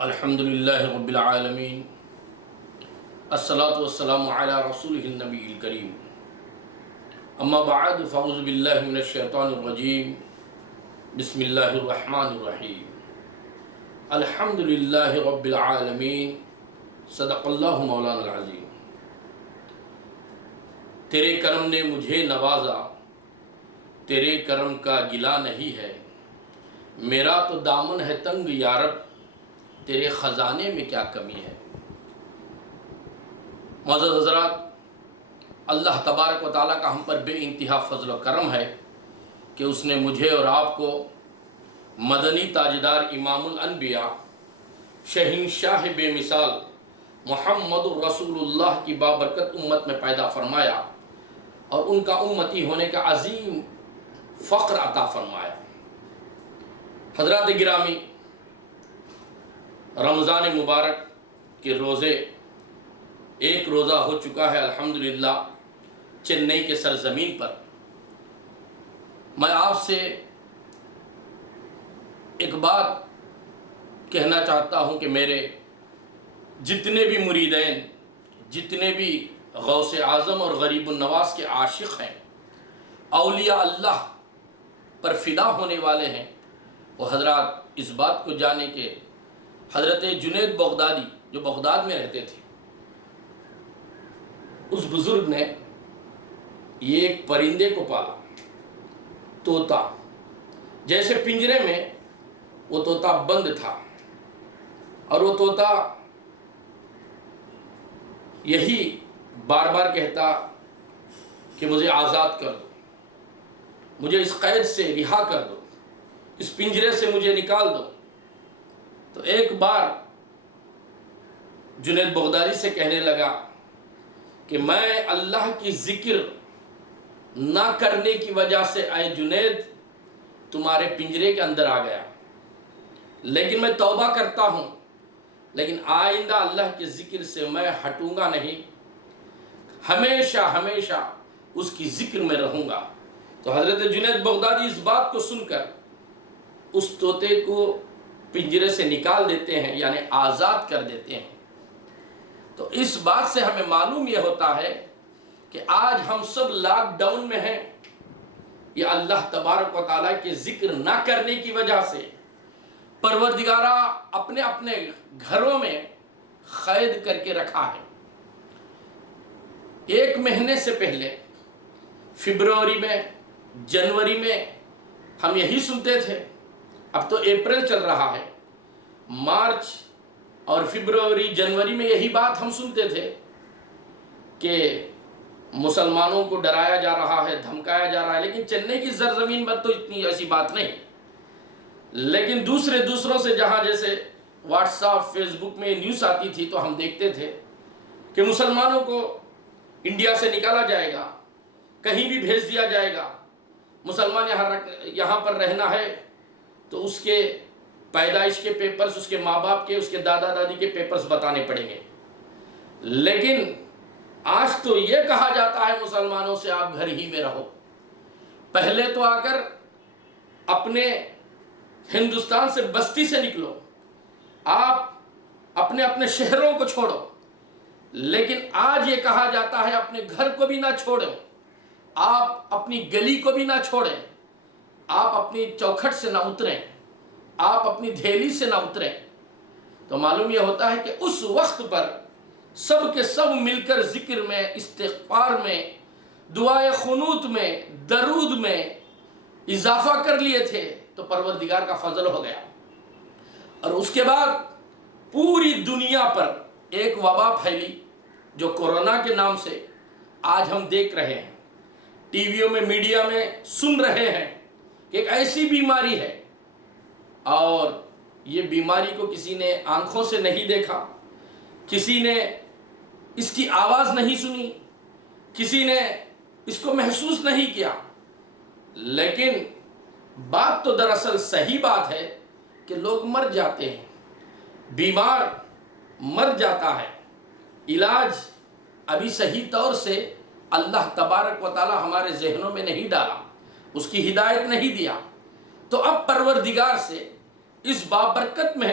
الحمدللہ رب العالمین الصلاۃ والسلام علی رسولہ النبی الکریم اما بعد فاعوذ باللہ من الشیطان الرجیم بسم اللہ الرحمن الرحیم الحمدللہ رب العالمین صدق اللہ مولانا العظیم۔ تیرے کرم نے مجھے نوازا، تیرے کرم کا گلہ نہیں ہے، میرا تو دامن ہے تنگ یا رب، تیرے خزانے میں کیا کمی ہے۔ معزز حضرات، اللہ تبارک و تعالیٰ کا ہم پر بے انتہا فضل و کرم ہے کہ اس نے مجھے اور آپ کو مدنی تاجدار امام الانبیاء شہنشاہ بے مثال محمد الرسول اللہ کی بابرکت امت میں پیدا فرمایا اور ان کا امتی ہونے کا عظیم فخر عطا فرمایا۔ حضرات گرامی، رمضان مبارک کے روزے ایک روزہ ہو چکا ہے الحمدللہ چنئی کے سرزمین پر۔ میں آپ سے ایک بات کہنا چاہتا ہوں کہ میرے جتنے بھی مریدین، جتنے بھی غوث اعظم اور غریب النواز کے عاشق ہیں، اولیاء اللہ پر فدا ہونے والے ہیں، وہ حضرات اس بات کو جانیں کہ حضرت جنید بغدادی جو بغداد میں رہتے تھے، اس بزرگ نے یہ ایک پرندے کو پالا، طوطا۔ جیسے پنجرے میں وہ طوطا بند تھا اور وہ طوطا یہی بار بار کہتا کہ مجھے آزاد کر دو، مجھے اس قید سے رہا کر دو، اس پنجرے سے مجھے نکال دو۔ تو ایک بار جنید بغدادی سے کہنے لگا کہ میں اللہ کی ذکر نہ کرنے کی وجہ سے اے جنید تمہارے پنجرے کے اندر آ گیا، لیکن میں توبہ کرتا ہوں، لیکن آئندہ اللہ کے ذکر سے میں ہٹوں گا نہیں، ہمیشہ ہمیشہ اس کی ذکر میں رہوں گا۔ تو حضرت جنید بغدادی اس بات کو سن کر اس طوطے کو پنجرے سے نکال دیتے ہیں، یعنی آزاد کر دیتے ہیں۔ تو اس بات سے ہمیں معلوم یہ ہوتا ہے کہ آج ہم سب لاک ڈاؤن میں ہیں، یہ اللہ تبارک و تعالیٰ کے ذکر نہ کرنے کی وجہ سے پروردگارہ اپنے اپنے گھروں میں قید کر کے رکھا ہے۔ ایک مہینے سے پہلے فروری میں، جنوری میں ہم یہی سنتے تھے، اب تو اپریل چل رہا ہے، مارچ اور فروری جنوری میں یہی بات ہم سنتے تھے کہ مسلمانوں کو ڈرایا جا رہا ہے، دھمکایا جا رہا ہے، لیکن چنئی کی سرزمین پر تو اتنی ایسی بات نہیں۔ لیکن دوسروں سے جہاں جیسے واٹس ایپ، فیس بک میں نیوز آتی تھی تو ہم دیکھتے تھے کہ مسلمانوں کو انڈیا سے نکالا جائے گا، کہیں بھی بھیج دیا جائے گا، مسلمان یہاں پر رہنا ہے تو اس کے پیدائش کے پیپرز، اس کے ماں باپ کے، اس کے دادا دادی کے پیپرز بتانے پڑیں گے۔ لیکن آج تو یہ کہا جاتا ہے مسلمانوں سے آپ گھر ہی میں رہو۔ پہلے تو آ کر اپنے ہندوستان سے بستی سے نکلو، آپ اپنے اپنے شہروں کو چھوڑو، لیکن آج یہ کہا جاتا ہے اپنے گھر کو بھی نہ چھوڑیں، آپ اپنی گلی کو بھی نہ چھوڑیں، آپ اپنی چوکھٹ سے نہ اتریں، آپ اپنی دھیلی سے نہ اتریں۔ تو معلوم یہ ہوتا ہے کہ اس وقت پر سب کے سب مل کر ذکر میں، استغفار میں، دعائے خنوت میں، درود میں اضافہ کر لیے تھے تو پروردگار کا فضل ہو گیا۔ اور اس کے بعد پوری دنیا پر ایک وبا پھیلی جو کورونا کے نام سے آج ہم دیکھ رہے ہیں، ٹی ویوں میں، میڈیا میں سن رہے ہیں کہ ایک ایسی بیماری ہے، اور یہ بیماری کو کسی نے آنکھوں سے نہیں دیکھا، کسی نے اس کی آواز نہیں سنی، کسی نے اس کو محسوس نہیں کیا، لیکن بات تو دراصل صحیح بات ہے کہ لوگ مر جاتے ہیں، بیمار مر جاتا ہے، علاج ابھی صحیح طور سے اللہ تبارک و تعالی ہمارے ذہنوں میں نہیں ڈالا، اس کی ہدایت نہیں دیا۔ تو اب پروردگار سے اس بابرکت میں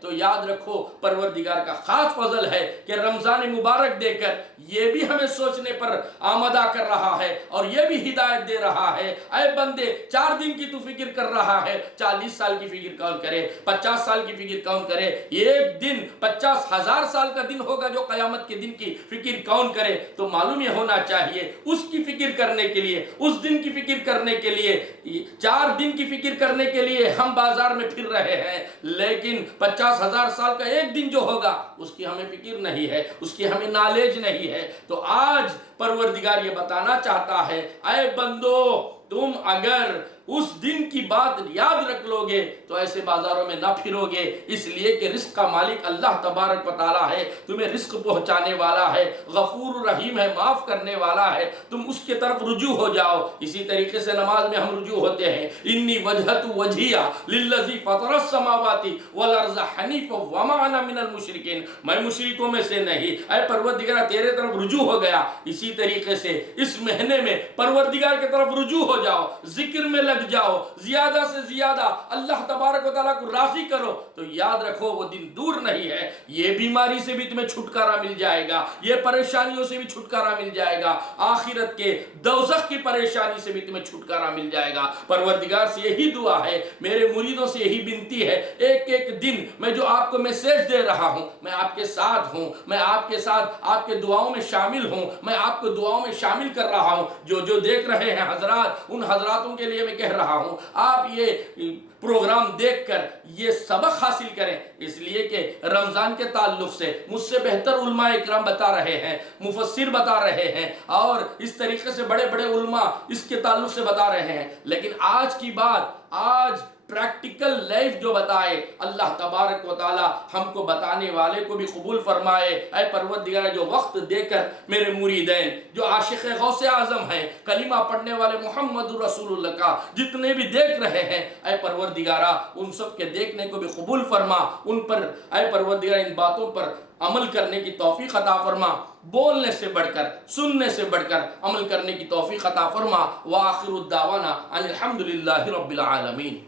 تو یاد رکھو پروردگار کا خاص فضل ہے کہ رمضان مبارک دے کر یہ بھی ہمیں سوچنے پر آمدہ کر رہا ہے اور یہ بھی ہدایت دے رہا ہے، اے بندے 4 دن کی تو فکر کر رہا ہے، 40 سال کی فکر کون کرے، 50 سال کی فکر کون کرے، ایک دن 50,000 سال کا دن ہوگا جو قیامت کے دن کی فکر کون کرے۔ تو معلوم یہ ہونا چاہیے اس کی فکر کرنے کے لیے، اس دن کی فکر کرنے کے لیے، 4 دن کی فکر کرنے کے لیے ہم بازار میں پھر رہے ہیں، لیکن 50,000 سال کا ایک دن جو ہوگا اس کی ہمیں فکر نہیں ہے، اس کی ہمیں نالج نہیں ہے۔ تو آج پروردگار یہ بتانا چاہتا ہے، اے بندو تم اگر اس دن کی بات یاد رکھ لو گے تو ایسے بازاروں میں نہ پھرو گے، اس لیے کہ رزق کا مالک اللہ تبارک و تعالی ہے، تمہیں رزق پہنچانے والا ہے، غفور رحیم ہے، معاف کرنے والا ہے، تم اس کے طرف رجوع ہو جاؤ۔ اسی طریقے سے نماز میں ہم رجوع ہوتے ہیں، انی وجہت وجہیہ للذی فطر السماوات والارض حنیفا وما انا من المشرکین، میں مشرکوں میں سے نہیں، اے پروردگار تیرے طرف رجوع ہو گیا۔ اسی طریقے سے اس مہینے میں پروردگار کی طرف رجوع ہو جاؤ، ذکر میں لگ جاؤ، زیادہ سے زیادہ اللہ تبارک و تعالیٰ کو راضی کرو، تو یاد رکھو وہ دن دور نہیں ہے، یہ بیماری سے بھی تمہیں چھٹکارا مل جائے گا، یہ پریشانیوں سے بھی چھٹکارا مل جائے گا، آخرت کے دوزخ کی پریشانی سے بھی تمہیں چھٹکارا مل جائے گا۔ پروردگار سے یہی دعا ہے، میرے مریدوں سے یہی بنتی ہے، ایک ایک دن میں جو آپ کو میسیج دے رہا ہوں، میں آپ کے ساتھ ہوں، میں آپ کے ساتھ آپ کے دعاؤں میں شامل ہوں، میں آپ کو دعاؤں میں شامل کر رہا ہوں۔ جو دیکھ رہے ہیں حضرات، ان حضراتوں کے لیے میں کہہ رہا ہوں، آپ یہ پروگرام دیکھ کر یہ سبق حاصل کریں، اس لیے کہ رمضان کے تعلق سے مجھ سے بہتر علماء اکرام بتا رہے ہیں، مفسر بتا رہے ہیں، اور اس طریقے سے بڑے بڑے علماء اس کے تعلق سے بتا رہے ہیں، لیکن آج کی بات، آج پریکٹیکل لائف جو بتائے، اللہ تبارک و تعالی ہم کو بتانے والے کو بھی قبول فرمائے۔ اے پروردگار جو وقت دے کر میرے مریدین جو عاشق غوث اعظم ہیں، کلمہ پڑھنے والے محمد رسول اللہ کا جتنے بھی دیکھ رہے ہیں، اے پروردگارہ ان سب کے دیکھنے کو بھی قبول فرما، ان پر اے پروردگار ان باتوں پر عمل کرنے کی توفیق عطا فرما، بولنے سے بڑھ کر، سننے سے بڑھ کر عمل کرنے کی توفیق عطا فرما۔ وآخر الدعوانا ان الحمدللہ رب العالمین۔